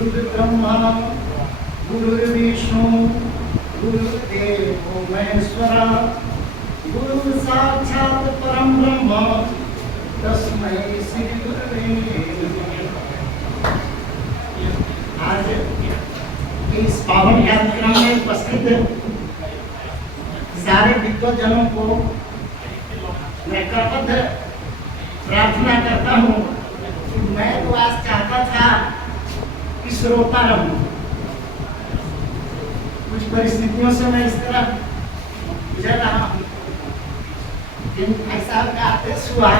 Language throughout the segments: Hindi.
गुरुर्ब्रह्मा गुरुर्विष्णु गुरुर्देवो महेश्वरा गुरु साक्षात् परम ब्रह्म तस्मै श्री गुरुवे नमः। आज इस पावन कार्यक्रम में उपस्थित सारे विद्वजनों को मैं करबद्ध प्रार्थना करता हूँ कि मैं तो आज चाहता था कि श्रोता रहूं। कुछ परिस्थितियों से मैं इस तरह गुजर रहा हूँ, लेकिन ऐसा का आदेश हुआ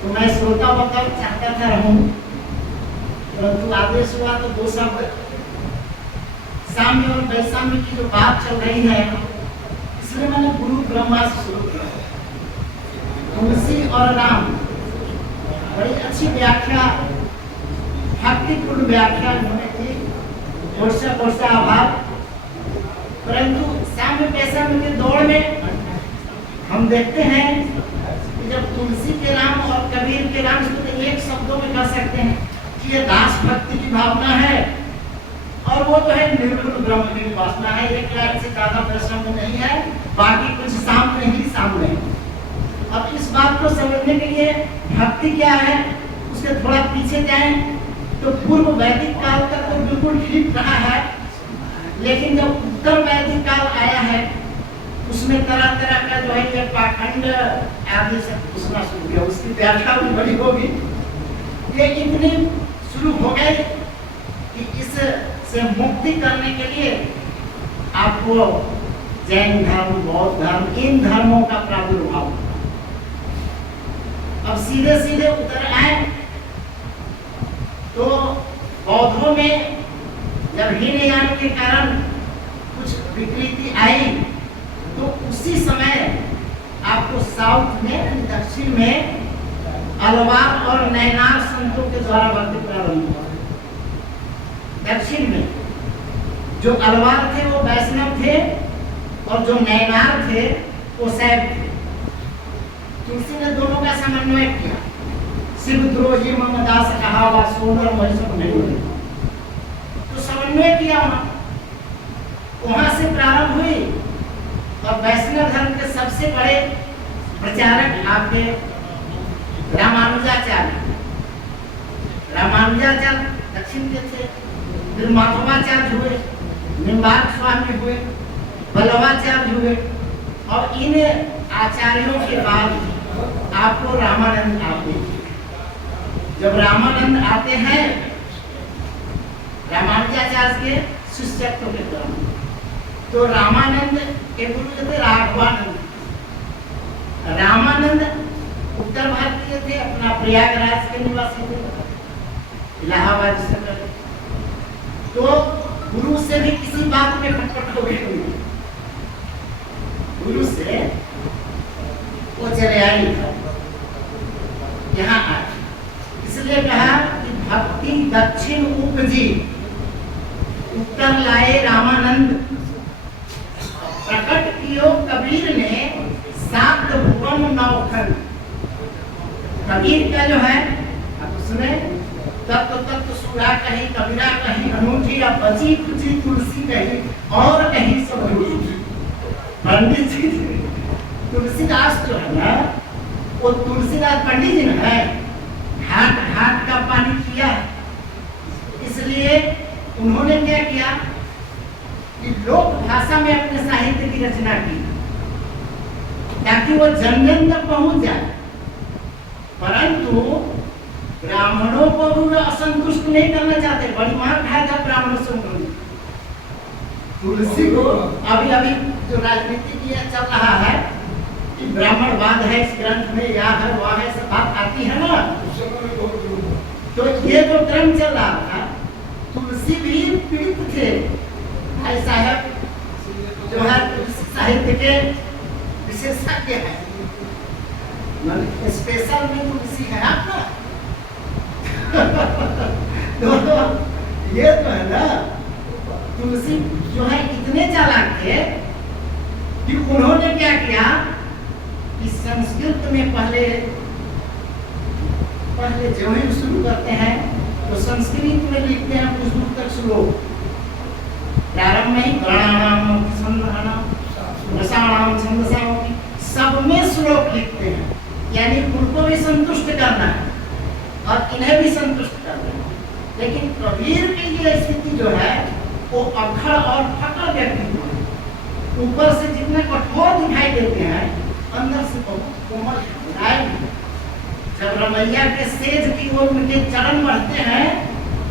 तो मैं श्रोता बनकर चाहता था रहूं, परंतु आदेश हुआ तो दो शब्द साम्य और वैषम्य की जो बात चल रही है, इसलिए मैंने गुरु ब्रह्मा से शुरू किया। तुलसी और राम बड़ी अच्छी व्याख्या, भक्तिपूर्ण व्याख्या उन्होंने की, बहुत आभार। परंतु साम्य वैषम्य के दौड़ में हम देखते हैं कि जब तुलसी के राम और कबीर के राम इसको तो एक शब्दों में कह सकते हैं कि ये दास भक्ति की भावना है, और वो तो है निर्गुण ब्रह्म की उपासना है। एक लाइन से ज्यादा वैषम्य नहीं है, बाकी कुछ सामने ही सामने। अब इस बात को समझने के लिए भक्ति क्या है उसके थोड़ा पीछे जाएं तो पूर्व वैदिक काल तक तो बिल्कुल ठीक रहा है, लेकिन जब उत्तर वैदिक काल आया है उसमें तरह तरह का जो है ये पाखंड आदि से पूछना शुरू किया। उसकी व्याख्या भी बड़ी होगी। ये इतनी शुरू हो गई कि इस से मुक्ति करने के लिए आपको जैन धर्म, बौद्ध धर्म, इन धर्मों का प्रादुर्भाव। अब सीधे सीधे उतर आए तो बौद्धों में जब हीनयान के कारण कुछ विकृति आई तो उसी समय आपको साउथ में, दक्षिण में अलवार और नैनार संतों के द्वारा भक्ति प्रारंभ हुआ। दक्षिण में जो अलवार थे वो वैष्णव थे और जो नैनार थे वो शैव थे। तुलसी ने दोनों का समन्वय किया। शिव द्रोही मम दास कहा वा सोनर महिषम नहीं, तो समन्वय किया वहां से प्रारंभ हुई। और वैष्णव धर्म के सबसे बड़े प्रचारक आपके रामानुजाचार्य दक्षिण के थे, फिर माधवाचार्य हुए, निम्बार्क स्वामी हुए, बल्लवाचार्य हुए, और इन आचार्यों के बाद आपको रामानंद आते हैं। जब रामानंद आते हैं रामानुजाचार्य के शिष्यत्व के दौरान, तो रामानंद के गुरु थे राघवानंद। रामानंद उत्तर भारतीय थे, अपना प्रयागराज के निवासी थे, इलाहाबाद से करते। तो गुरु से भी किसी बात में खटपट हो गई। गुरु से वो चले आई यहाँ आए, इसलिए कहा कि भक्ति दक्षिण उपजी, उत्तर लाए रामानंद। प्रकट कियो कबीर ने सात भुवन नौखंड। कबीर का जो है उसने तत्व तत्व सुरा कहीं, कबीरा कहीं, अनूठी या बची खुची तुलसी कहीं, और कहीं सब रूठी। पंडित जी तुलसीदास जो है ना, वो तुलसीदास पंडित जी है, घाट घाट का पानी पिया। इसलिए उन्होंने क्या किया कि लोक भाषा में अपने साहित्य की रचना की ताकि वो जन जन तक पहुंच जाए। परंतु ब्राह्मणों को भी असंतुष्ट नहीं करना चाहते। बड़ी मार खाया था ब्राह्मणों से उन्होंने। तुलसी को अभी अभी जो राजनीति की चल रहा है कि ब्राह्मणवाद है इस ग्रंथ में, या है वह है, सब बात आती है ना, तो ये जो क्रम चल रहा था, तुलसी भी पीड़ित थे। भाई साहब जो है तुलसी साहित्य के विशेषज्ञ है, स्पेशल में तुलसी है आपका। तो ये तो है ना, तुलसी जो है इतने चालाक थे कि उन्होंने क्या किया कि संस्कृत में पहले जो ही शुरू करते हैं तो संस्कृत में लिखते हैं कुछ दूर तक श्लोक, प्रारंभ में ही गणानाम छंदानाम रसानाम छंदसाम, सब में श्लोक लिखते हैं, यानी उनको भी संतुष्ट करना है और इन्हें भी संतुष्ट करना है। लेकिन कबीर की ये स्थिति जो है वो अखड़ और फकड़ व्यक्तित्व है। ऊपर से जितने कठोर दिखाई देते हैं, अंदर से बहुत कोमल है। जब रमैया के सेज की ओर उनके चरण बढ़ते हैं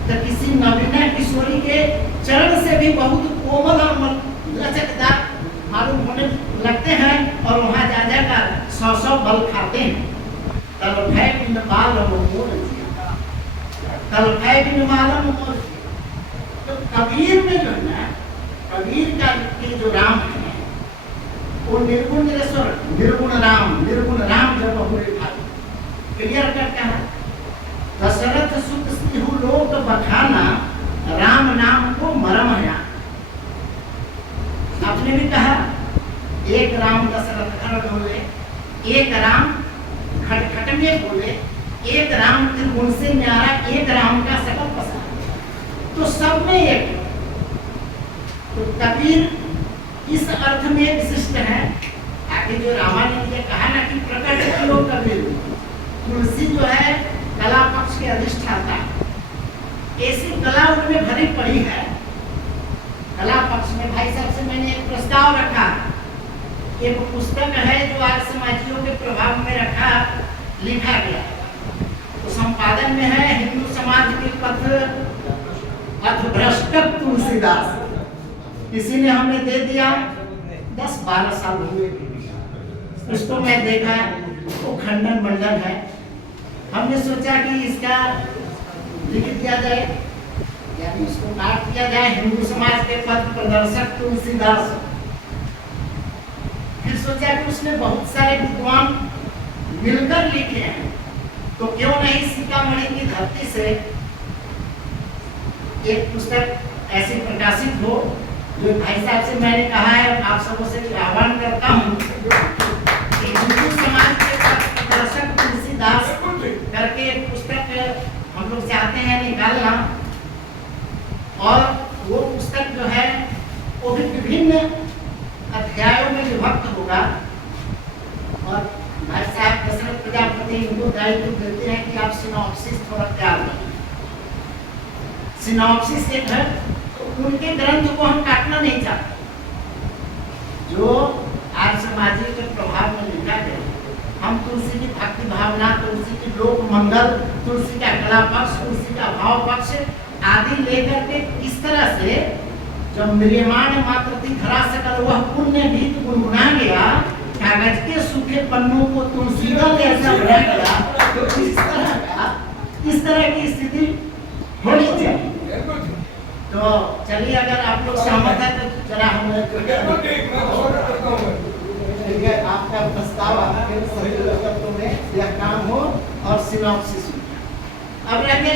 तो किसी नवीना किशोरी के चरण से भी बहुत कोमल और लचकदार मालूम होने लगते हैं, और वहां जा जाकर 100 बल खाते हैं। तब है बिन बालम मोर, तब है बिन बालम मोर। तो कबीर में जो है ना, कबीर का के जो राम है वो निर्गुण निरेश्वर, निर्गुण राम जब हुए भाई क्लियर करता है। दशरथ सुत सिंह लोक बखाना, राम नाम को मरम है। आपने भी कहा एक राम दशरथ घर बोले, एक राम खटखट में बोले, एक राम त्रिगुण से न्यारा, एक राम का सकल पसार। तो सब में एक। तो कबीर इस अर्थ में विशिष्ट है। आगे जो रामायण ने कहा ना कि प्रकट कियो कबीर, तुलसी जो है कला पक्ष के अधिष्ठाता, ऐसी कला उनमें भरी पड़ी है। कला पक्ष में भाई साहब से मैंने एक प्रस्ताव रखा, एक पुस्तक है जो आज समाजियों के प्रभाव में रखा लिखा गया, तो संपादन में है हिंदू समाज के पथभ्रष्ट तुलसीदास। किसी ने हमें दे दिया, 10-12 साल हुए, उसको मैं देखा वो खंडन मंडन है। हमने सोचा कि इसका लिख दिया जाए, यानी इसको काट दिया जाए, हिंदू समाज के पथ प्रदर्शक तुलसीदास। फिर सोचा कि उसने बहुत सारे विद्वान मिलकर लिखे हैं, तो क्यों नहीं सीतामढ़ी की धरती से एक पुस्तक ऐसी प्रकाशित हो। जो भाई साहब से मैंने कहा है, आप सबों से आह्वान करता हूँ कि हिंदू समाज के पथ प्रदर्शक तुलसीदास करके एक पुस्तक हम लोग चाहते हैं निकालना, और वो पुस्तक जो है वो भी विभिन्न अध्यायों में विभक्त होगा। और भाई साहब दशरथ प्रजापति इनको दायित्व देते हैं कि आप सिनॉप्सिस थोड़ा तैयार करें। सिनॉप्सिस एक है, तो उनके ग्रंथ को हम काटना नहीं चाहते। जो आज समाज के प्रभाव में लिखा गया, हम तुलसी की भक्ति भावना, तुलसी की लोक मंगल, तुलसी का कला पक्ष, तुलसी का भाव पक्ष आदि लेकर के इस तरह से जब निर्माण मात्र थी धरा सकल वह पुण्य गीत गुनगुना गया, कागज के सूखे पन्नों को तुलसी का ऐसा बना गया, तो इस तरह की स्थिति होनी चाहिए। तो चलिए, अगर आप लोग सहमत है तो जरा हम आपका प्रस्ताव आपके सही में यह काम हो और सिनॉप्सिस। अब रह गया